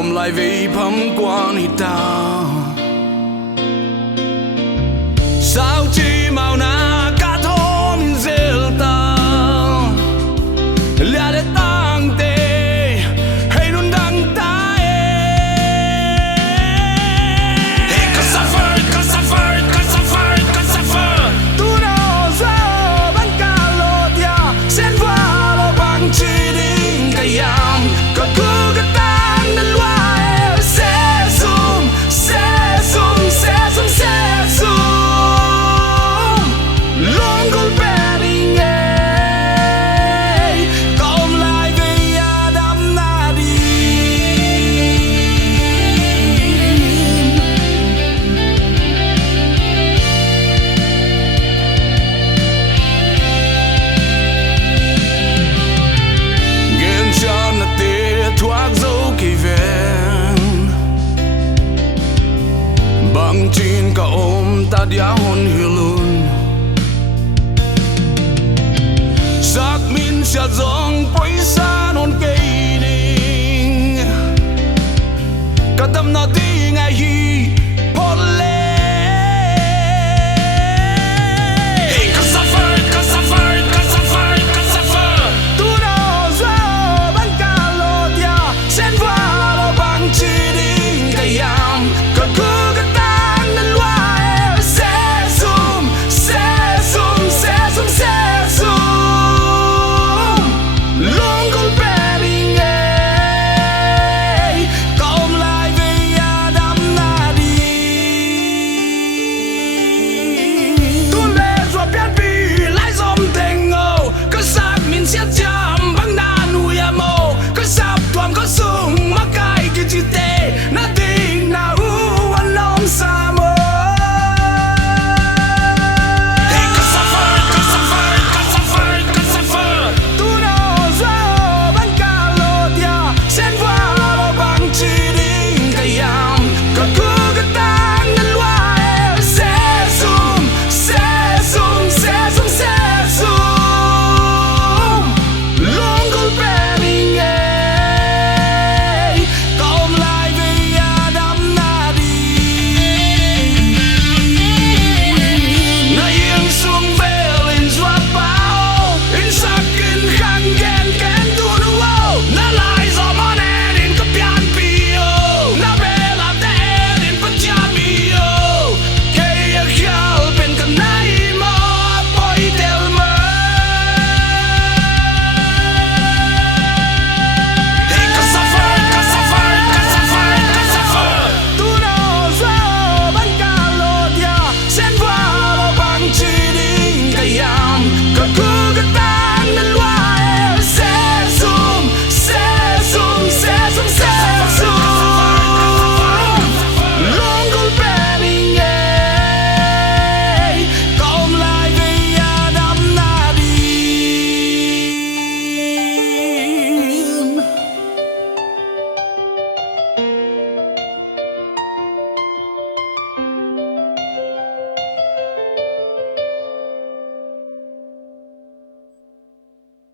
ôm lại vì phẩm quan hi tao sao chi màu na cả thô mình rêu tao là để tăng tê hay luôn đăng ta có suffer tu nó ra ban cả lô tia sen va lo bằng chi đinh cái yam có cứ cái tan đến loài sẽ zoom long col bedding kom lại vì Adam Nadi gen cho nó tê thoát dấu kỳ ven bằng chín cả ôm ta đĩa hôn hiu luôn sắc min sẽ dòng quay xa non cây đình cả tâm nó đi ngày hi